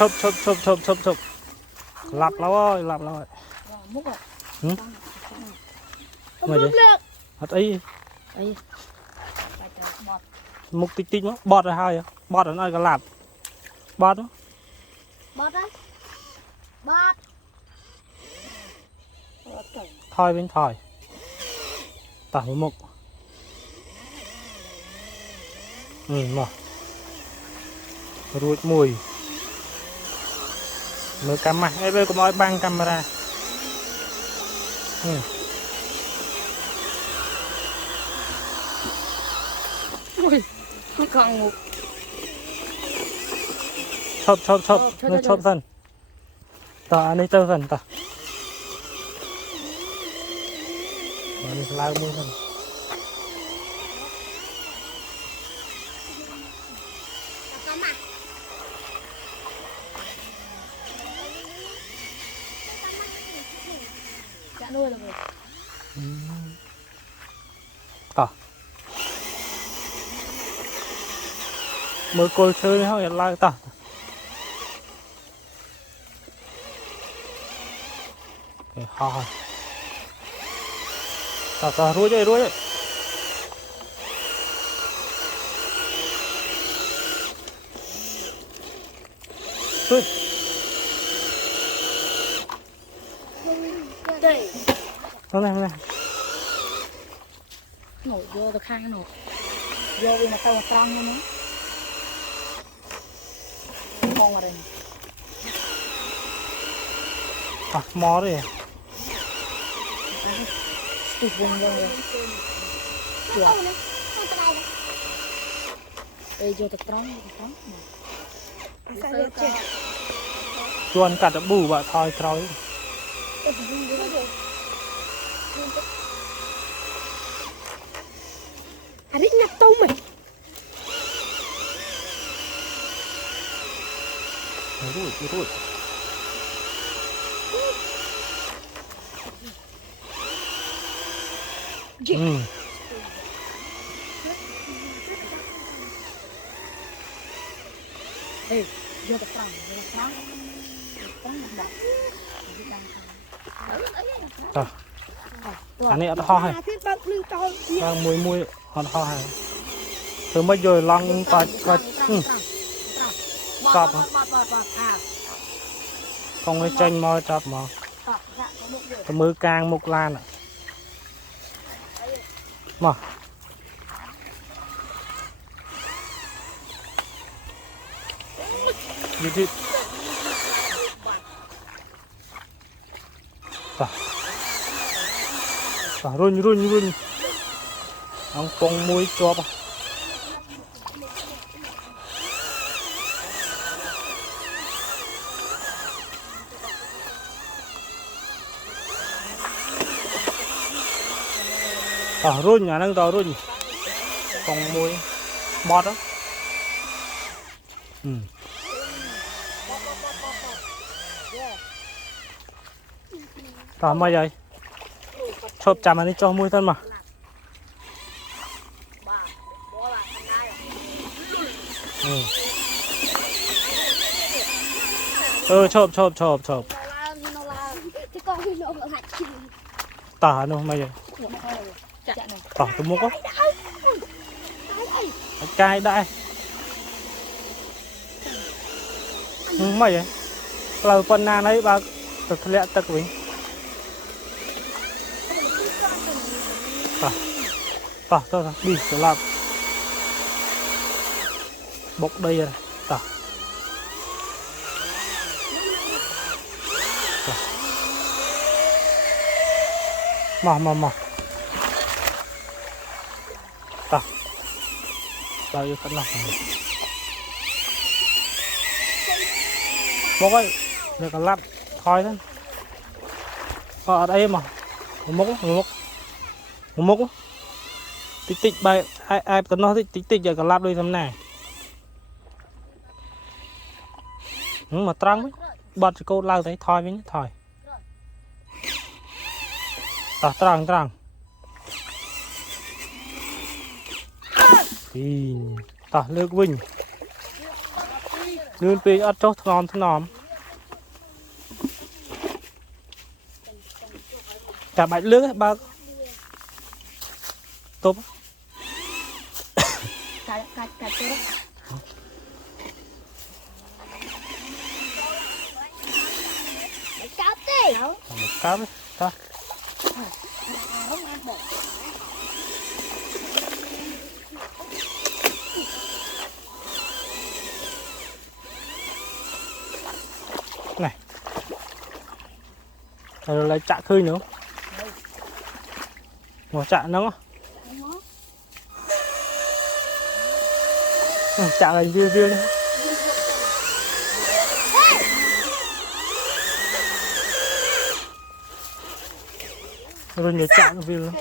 chụp lặp lâu rồi mà vậy hạt ấy mục tích tích nó bọt rồi hai bọt ở nơi cái lạp bọt đó bọt đấy bọt thôi bên thôi tả một mục mà ruột mùi mới cắm mặt ấy bây có mọi băng camera ui còn một chộp nó chộp dần tỏ anh ấy tơ dần tỏ mà mình lao mua dần nuôi rồi tỏ mới coi chơi thôi lao tỏ ho tỏ ruồi đấy đây nó này nổi vô từ khang nổi vô vì mà tao mà trăng luôn á con ở đây mò đấy tụt lên rồi đây vô từ trăng chuồn cả đã bù bạn thôi thôi anh biết nhập tông mày rụi ê vô từ trăng anh ấy ho hay đang mùi ho hay từ mới rồi lăng và chọc không ấy tranh môi chọc mà cái mưa càng mục lan à mà đi run ông con muối cho ba run nhà đang tàu run con muối bọt đó tao mà vậy chộp chạm anh ấy cho muối thân mà chộp tả nó mày vậy tả tôi mua có cay đại mày vậy là phần nào đấy bà thực lệ tật mình tả đi sẽ làm bốc đây rồi tả mà tả bao nhiêu cân lọc bốc ấy được cả lát thôi đấy ở đây mà mốc tích bài ai tao nói tích giờ cả lát đôi tầm này mà trăng ấy bật câu lao thấy thôi với thôi trăng thì ta lược vinh nương pi ớt chốt ngon thế nòm cả bạch lưỡi ấy, ba tốt Cả chỗ đó. Cháu tê. một cá đấy ta này rồi lại chạ khơi nữa một chạ nó chạ này riêng riêng rồi nhiều chạ nó riêng lắm